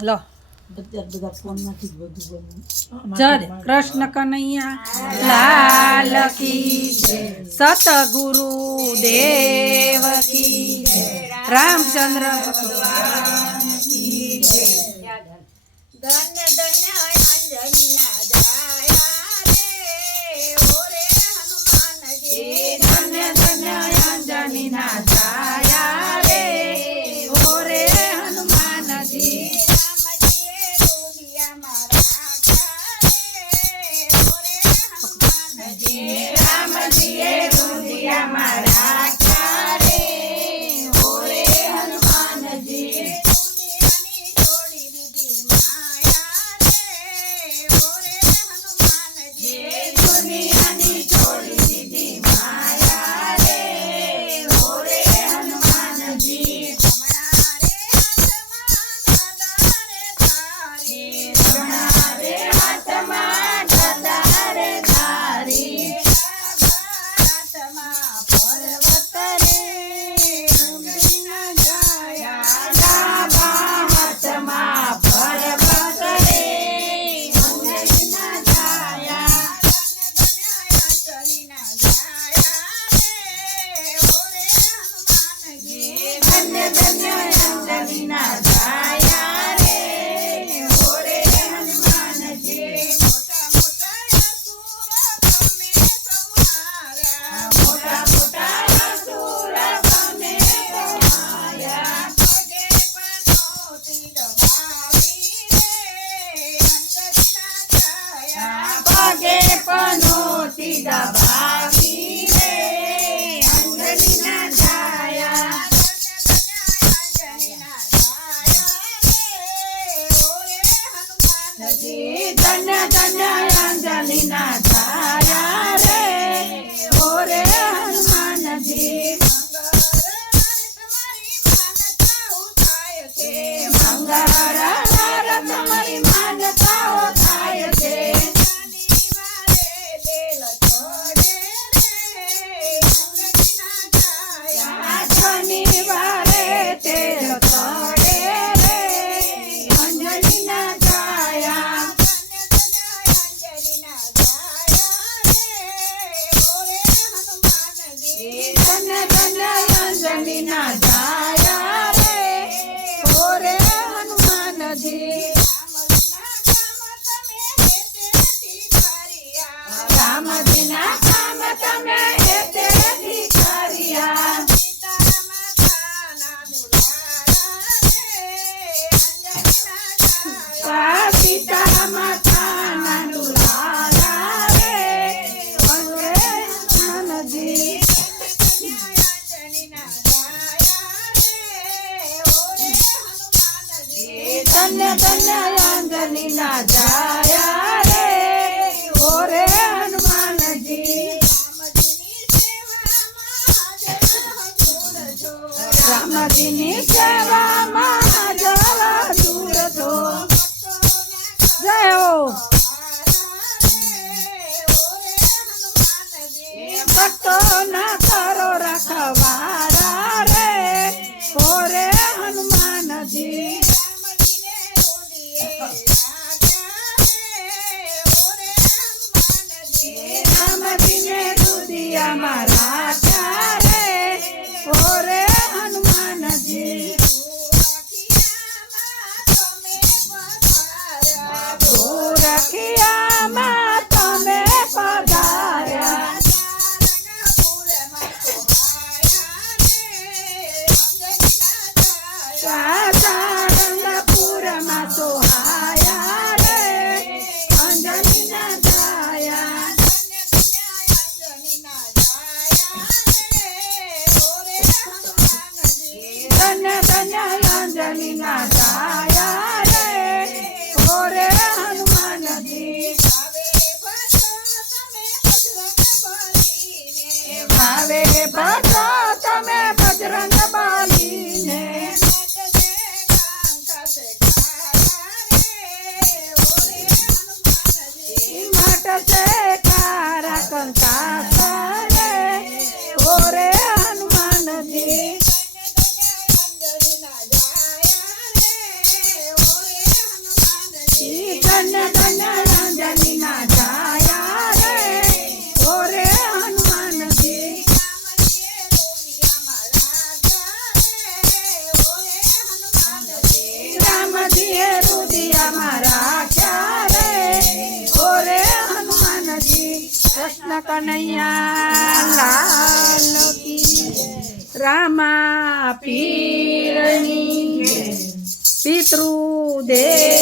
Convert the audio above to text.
લો જય કૃષ્ણ કનૈયા લાલ કી સતગુરુ દેવ કી રામચંદ્ર ભગવાન કી ધન્ય ધન્ય અંજનીના જાયા રે ઓરે હનુમાનજી ધન્ય ધન્ય અંજનીના જાયા રે ઓરે હનુમાનજી રામજીએ રુદિયામાં રાખ્યા રે ઓરે હનુમાનજી દુનિયાની છોડી દીધી માયા રે ઓરે હનુમાનજી દુનિયાની છોડી દીધી માયા રે ઓરે હનુમાનજી તમારે હાથમાં ગદા રે ધારી હાથમાં પર્વત રે અંજનીના જાયા ડાબા હાથમાં પર્વત રે અંજનીના જાયા અંજનીના જાયા રે ઓરે હનુમાનજી ધન્ય ધન્ય અંજનીના જાયા રે ઓરે હનુમાનજી મોટા મોટા અસુર તમે સંહાર્યા મોટા મોટા અસુર તમે સંહાર્યા પગે પનોતી દબાવી રે અંજનીના જાયા પગે પનોતી દબાવી રે અંજનીના જાયા ધન્ય ધન્ય અંજનીના જાયા રે ઓરે હનુમાનજી મંગળ હાર તમારી માનતાઓ થાય છે શનિવારે તેલ તળે રે અંજનીના જાયા ધન્ય ધન્ય અંજનીના જાયા રે ઓરે હનુમાનજી રામજીના કામ તમે હેતેથી કર્યા સીતા માતાના દુલારા રે ઓરે હનુમાનજી ધન્ય ધન્ય અંજનીના જાયા રે ઓરે હનુમાનજી રામજીની સેવામાં હાજર દૂર છો જય હો ભક્તો ના કરો રખવારા રે ઓરે હનુમાનજી રામજીને રુદિયામાં રાખ્યા રે ઓરે હનુમાનજી કૃષ્ણ કનૈયા લાલ કી રામા પીરની પિતૃદેવ